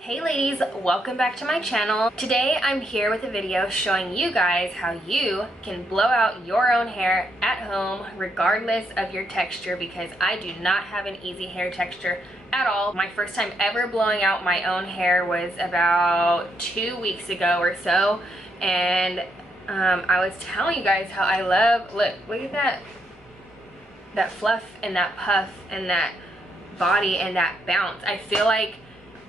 Hey ladies, welcome back to my channel. Today I'm here with a video showing you guys how you can blow out your own hair at home regardless of your texture, because I do not have an easy hair texture at all. My first time ever blowing out my own hair was about 2 weeks ago or so, and I was telling you guys how I love, look at that fluff and that puff and that body and that bounce. I feel like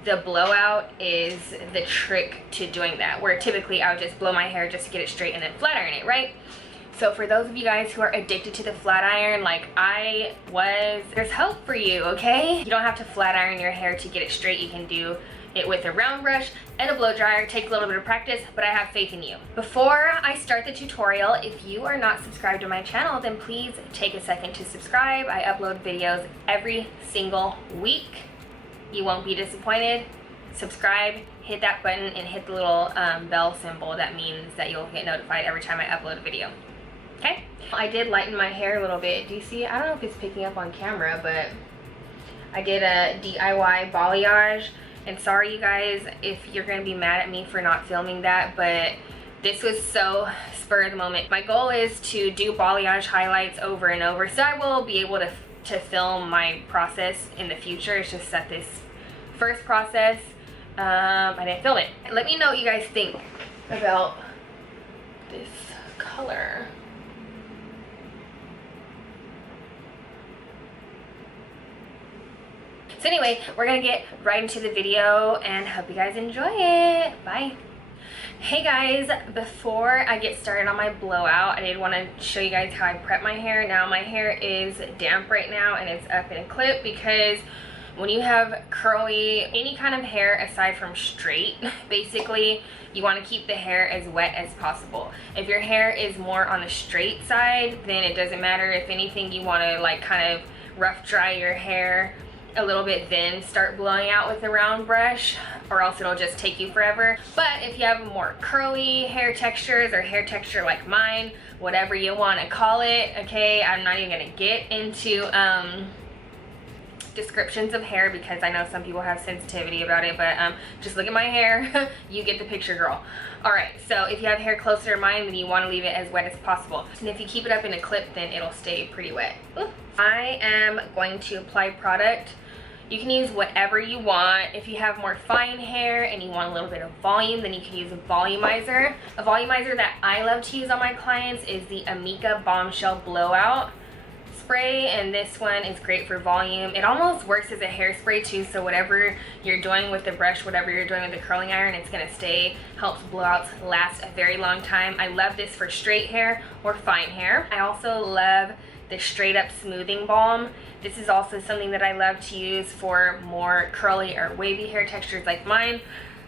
the blowout is the trick to doing that, where typically I would just blow my hair just to get it straight and then flat iron it, right? So for those of you guys who are addicted to the flat iron like I was, there's hope for you, okay? You don't have to flat iron your hair to get it straight. You can do it with a round brush and a blow dryer. Take a little bit of practice, but I have faith in you. Before I start the tutorial, if you are not subscribed to my channel, then please take a second to subscribe. I upload videos every single week. You won't be disappointed. Subscribe, hit that button, and hit the little bell symbol. That means that you'll get notified every time I upload a video. Okay? I did lighten my hair a little bit. Do you see? I don't know if it's picking up on camera, but I did a DIY balayage. And sorry you guys if you're going to be mad at me for not filming that, but this was so spur of the moment. My goal is to do balayage highlights over and over, so I will be able to film my process in the future. It's just that this first process, I didn't film it. Let me know what you guys think about this color. So anyway, we're gonna get right into the video and hope you guys enjoy it. Bye. Hey guys, before I get started on my blowout, I did want to show you guys how I prep my hair. Now my hair is damp right now and it's up in a clip, because when you have curly, any kind of hair aside from straight, basically you want to keep the hair as wet as possible. If your hair is more on the straight side, then it doesn't matter. If anything, you want to like kind of rough dry your hair a little bit, then start blowing out with a round brush, or else it'll just take you forever. But if you have more curly hair textures or hair texture like mine, whatever you want to call it, okay, I'm not even gonna get into descriptions of hair because I know some people have sensitivity about it, but just look at my hair. You get the picture, girl. Alright, so if you have hair closer to mine, then you want to leave it as wet as possible. And if you keep it up in a clip, then it'll stay pretty wet. Ooh. I am going to apply product. You can use whatever you want. If you have more fine hair and you want a little bit of volume, then you can use a volumizer. A volumizer that I love to use on my clients is the Amika Bombshell Blowout spray, and this one is great for volume. It almost works as a hairspray too, so whatever you're doing with the brush, whatever you're doing with the curling iron, it's gonna stay, helps blowouts last a very long time. I love this for straight hair or fine hair. I also love the straight up smoothing balm. This is also something that I love to use for more curly or wavy hair textures like mine.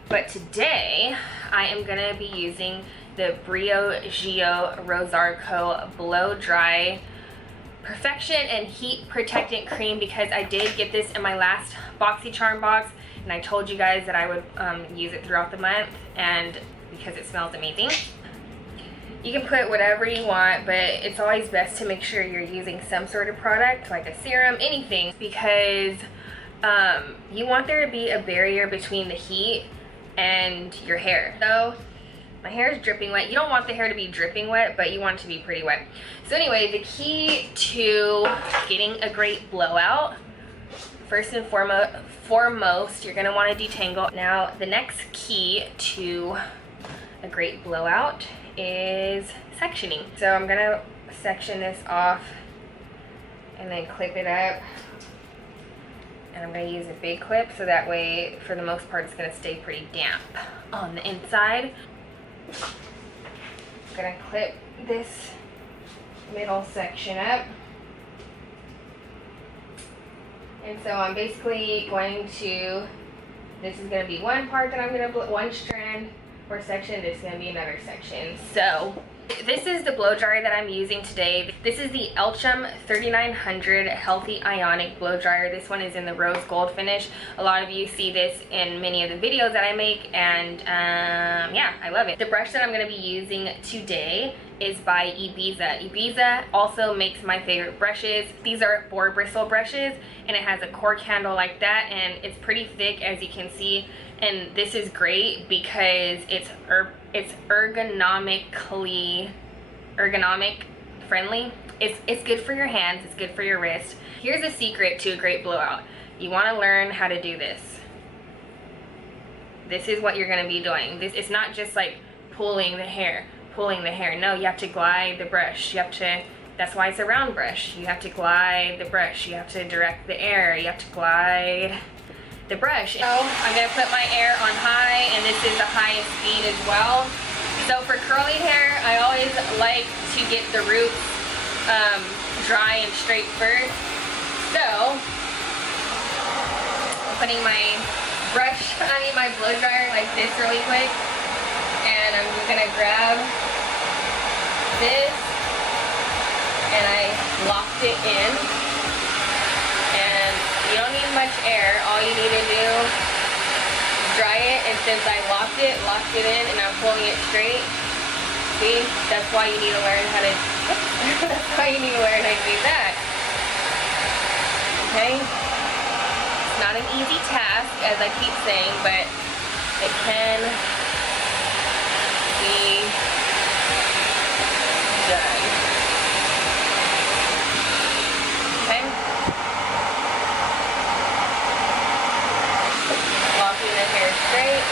But today I am gonna be using the Briogeo Rosarco Blow Dry Perfection and Heat Protectant Cream, because I did get this in my last BoxyCharm box, and I told you guys that I would use it throughout the month, and because it smells amazing. You can put whatever you want, but it's always best to make sure you're using some sort of product, like a serum, anything, because you want there to be a barrier between the heat and your hair. So my hair is dripping wet. You don't want the hair to be dripping wet, but you want it to be pretty wet. So anyway, the key to getting a great blowout, first and foremost, you're gonna want to detangle. Now, the next key to a great blowout is sectioning. So I'm gonna section this off and then clip it up. And I'm gonna use a big clip, so that way, for the most part, it's gonna stay pretty damp on the inside. I'm gonna clip this middle section up. And so I'm basically going to, this is gonna be one part that I'm gonna, one strand or section, this is gonna be another section. So this is the blow dryer that I'm using today. This is the ELCHIM 3900 Healthy Ionic Blow Dryer. This one is in the rose gold finish. A lot of you see this in many of the videos that I make, and yeah, I love it. The brush that I'm going to be using today is by Ibiza. Ibiza also makes my favorite brushes. These are boar bristle brushes, and it has a cork handle like that, and it's pretty thick, as you can see, And this is great because it's ergonomic friendly. It's good for your hands, it's good for your wrist. Here's a secret to a great blowout. You want to learn how to do this. This is what you're going to be doing. It's not just like pulling the hair. No, you have to glide the brush. That's why it's a round brush. You have to glide the brush. You have to direct the air. You have to glide the brush. So I'm going to put my air on high, and this is the highest speed as well. So for curly hair, I always like to get the roots dry and straight first. So I'm putting my my blow dryer like this really quick, and I'm just gonna grab this, and I locked it in, and you don't need much air. All you need to do is dry it, and since I locked it in, and I'm pulling it straight, see, that's why you need to learn how to that's why you need to learn how to do that. Okay? Not an easy task, as I keep saying, but it can be done. Okay? Locking the hair straight.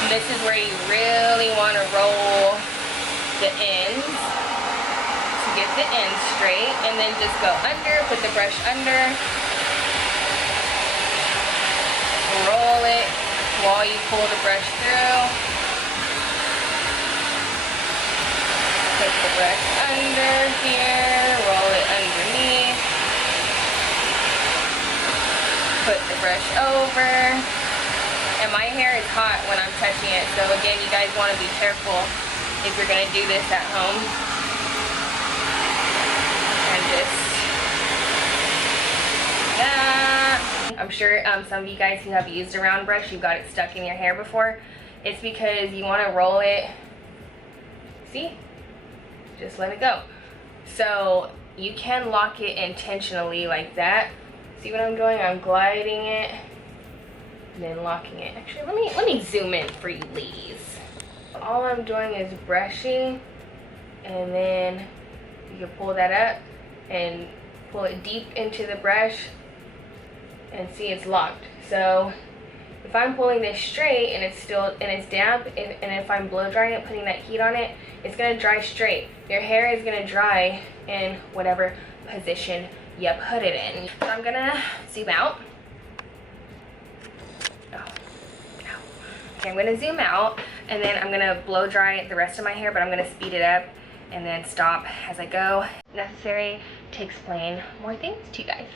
And this is where you really want to roll the ends to get the ends straight, and then just go under, put the brush under, roll it while you pull the brush through, put the brush under here, roll it underneath, put the brush over. And my hair is hot when I'm touching it, so again, you guys want to be careful if you're going to do this at home. And just, yeah. I'm sure some of you guys who have used a round brush, you got it stuck in your hair before. It's because you want to roll it, see? Just let it go. So you can lock it intentionally like that. See what I'm doing? I'm gliding it and then locking it. Actually, let me zoom in for you ladies. All I'm doing is brushing, and then you can pull that up and pull it deep into the brush, and see it's locked. So if I'm pulling this straight and it's damp, and if I'm blow drying it, putting that heat on it, it's gonna dry straight. Your hair is gonna dry in whatever position you put it in. So I'm gonna zoom out. Okay, I'm gonna zoom out, and then I'm gonna blow dry the rest of my hair, but I'm gonna speed it up and then stop as I go. Necessary to explain more things to you guys.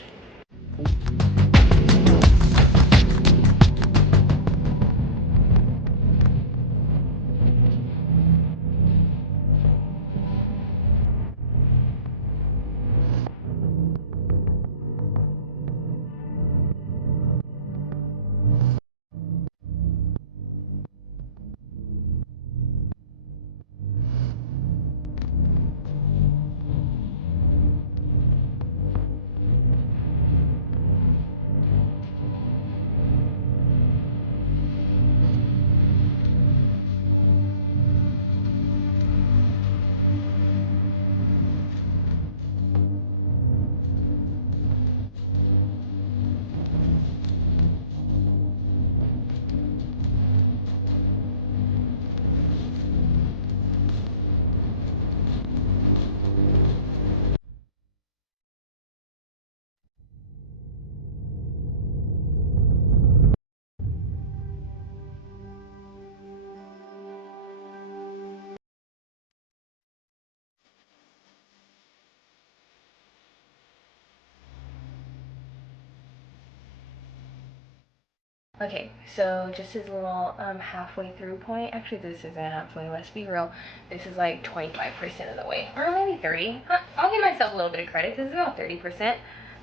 Okay, so just as a little halfway through point, actually this isn't halfway, let's be real, this is like 25% of the way, or maybe 30. I'll give myself a little bit of credit, this is about 30%.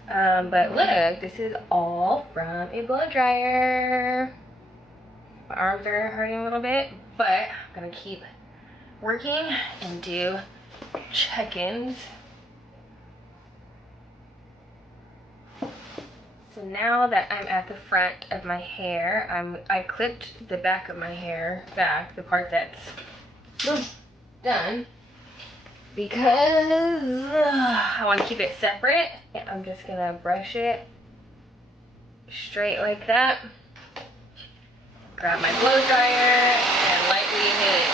But look, this is all from a blow dryer. My arms are hurting a little bit, but I'm gonna keep working and do check-ins So now that I'm at the front of my hair, I clipped the back of my hair back, the part that's done, because I want to keep it separate. I'm just gonna brush it straight like that. Grab my blow dryer and lightly hit it.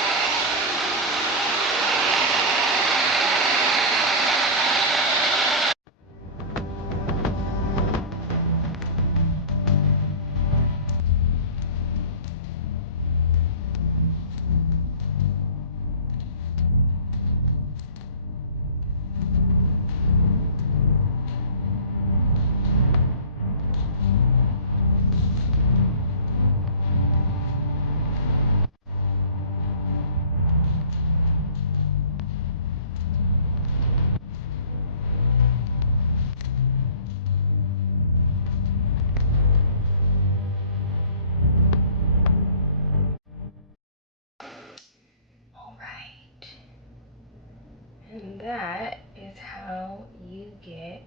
And that is how you get,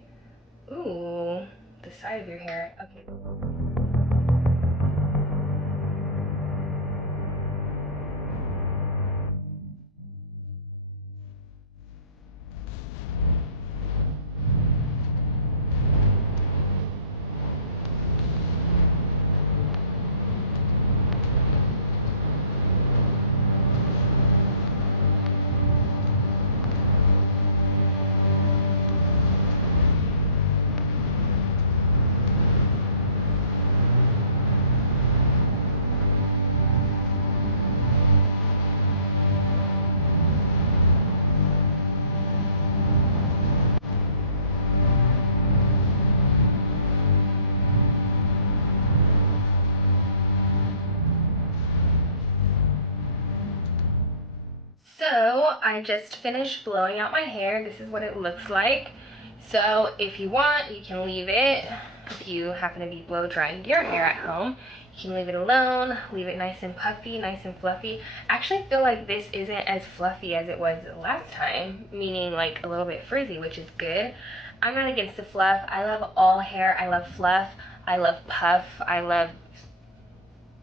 ooh, the side of your hair. Okay. So I just finished blowing out my hair. This is what it looks like. So if you want, you can leave it, if you happen to be blow drying your hair at home, you can leave it alone, leave it nice and puffy, nice and fluffy. I actually feel like this isn't as fluffy as it was last time, meaning like a little bit frizzy, which is good. I'm not against the fluff. I love all hair. I love fluff. I love puff. I love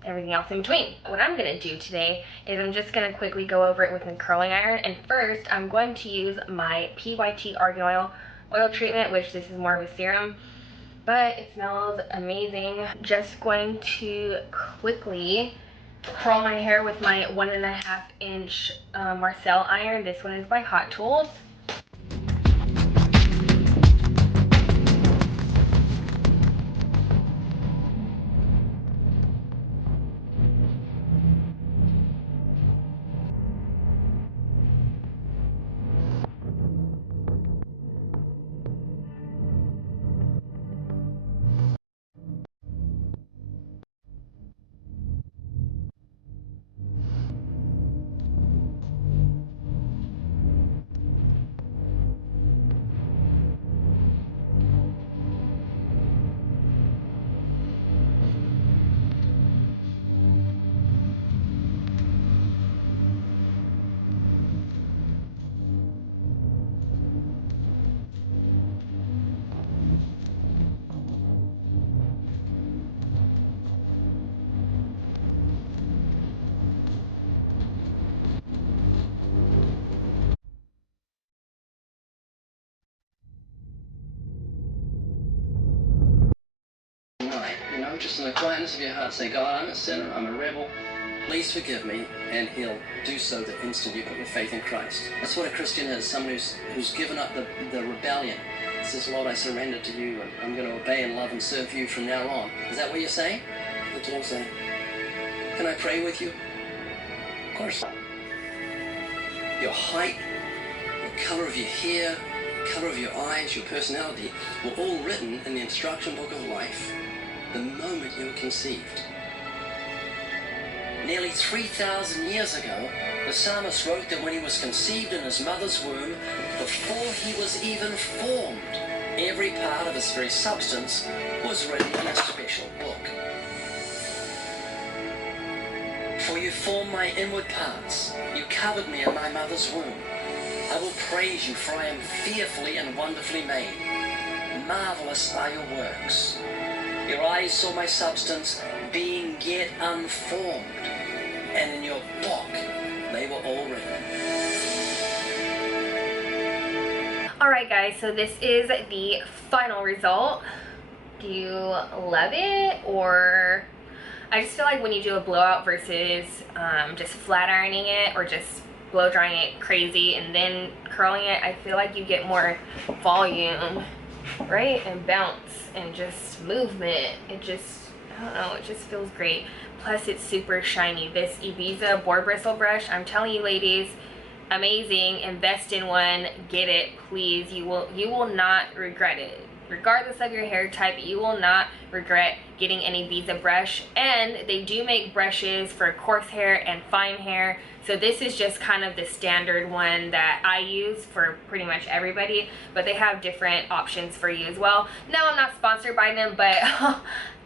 everything else in between. What I'm going to do today is I'm just going to quickly go over it with a curling iron. And first, I'm going to use my PYT Argan Oil Treatment, which this is more of a serum, but it smells amazing. Just going to quickly curl my hair with my 1.5 inch Marcel iron. This one is by Hot Tools. Just in the quietness of your heart, say, God, I'm a sinner, I'm a rebel. Please forgive me, and He'll do so the instant you put your faith in Christ. That's what a Christian is, someone who's given up the rebellion. Says, Lord, I surrender to you, and I'm going to obey and love and serve you from now on. Is that what you're saying? That's what I'm saying. Can I pray with you? Of course. Your height, the color of your hair, the color of your eyes, your personality were all written in the instruction book of life the moment you were conceived. Nearly 3,000 years ago, the psalmist wrote that when he was conceived in his mother's womb, before he was even formed, every part of his very substance was written in a special book. For you formed my inward parts, you covered me in my mother's womb. I will praise you, for I am fearfully and wonderfully made. Marvelous are your works. Your eyes saw my substance being yet unformed, and in your book they were all written. Alright guys, so this is the final result. Do you love it? Or I just feel like when you do a blowout versus just flat ironing it or just blow drying it crazy and then curling it, I feel like you get more volume, right? And bounce and just movement. It just, I don't know, it just feels great. Plus it's super shiny. This Ibiza boar bristle brush, I'm telling you ladies, amazing. Invest in one, get it please. You will not regret it. Regardless of your hair type, you will not regret getting an Ibiza brush. And they do make brushes for coarse hair and fine hair, so this is just kind of the standard one that I use for pretty much everybody, but they have different options for you as well. No, I'm not sponsored by them, but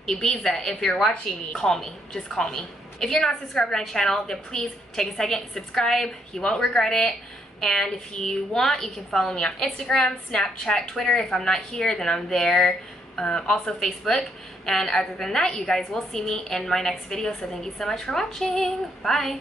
Ibiza, if you're watching me, call me, just call me. If you're not subscribed to my channel, then please take a second, subscribe, you won't regret it. And if you want, you can follow me on Instagram, Snapchat, Twitter. If I'm not here, then I'm there. Also Facebook. And other than that, you guys will see me in my next video. So thank you so much for watching. Bye.